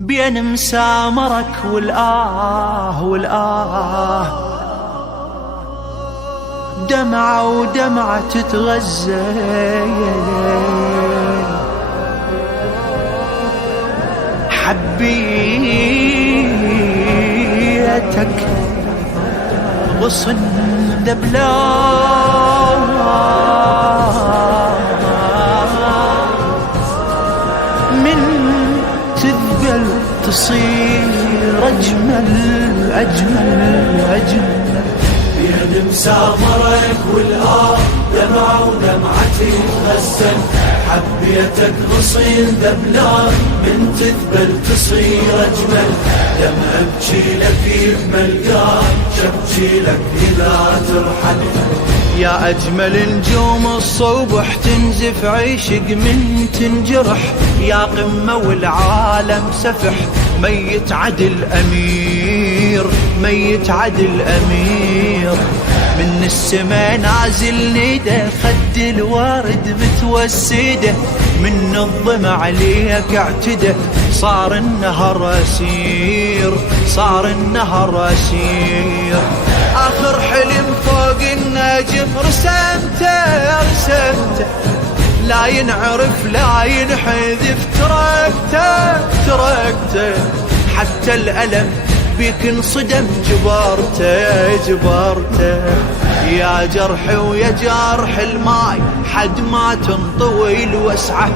بين مسامرك والآه دمعة ودمعة تتغزل، حبيتك غصن دبلان من تذبل تصير أجمل أجمل أجمل. بين مسامرك دمعة ودمعتي تغسل، حبيتك غصين دبلان من تذبل تصير أجمل. دم أبكي لك بملقاك شبكي لك إذا ترحل. يا أجمل نجوم الصبح تنزف عيشق من تنجرح، يا قمة والعالم سفح ميت عدل أمير ميت عدل أمير. من السما نازل نيده خد الوارد متوسده، من الضمع عليك اعتده صار النهر أسير صار النهر أسير. آخر حلم فوق النجم رسمته لا ينعرف لا ينحذف تركته حتى الألم بيك انصدم جبرته. يا جرحي ويا جرح الماي حد ما تنطوي الوسعة،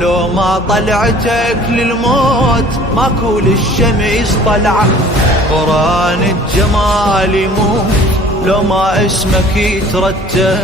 لو ما طلعتك للموت ماكو للشمس طلعة. قران الجمال يموت لو ما اسمك يترتب.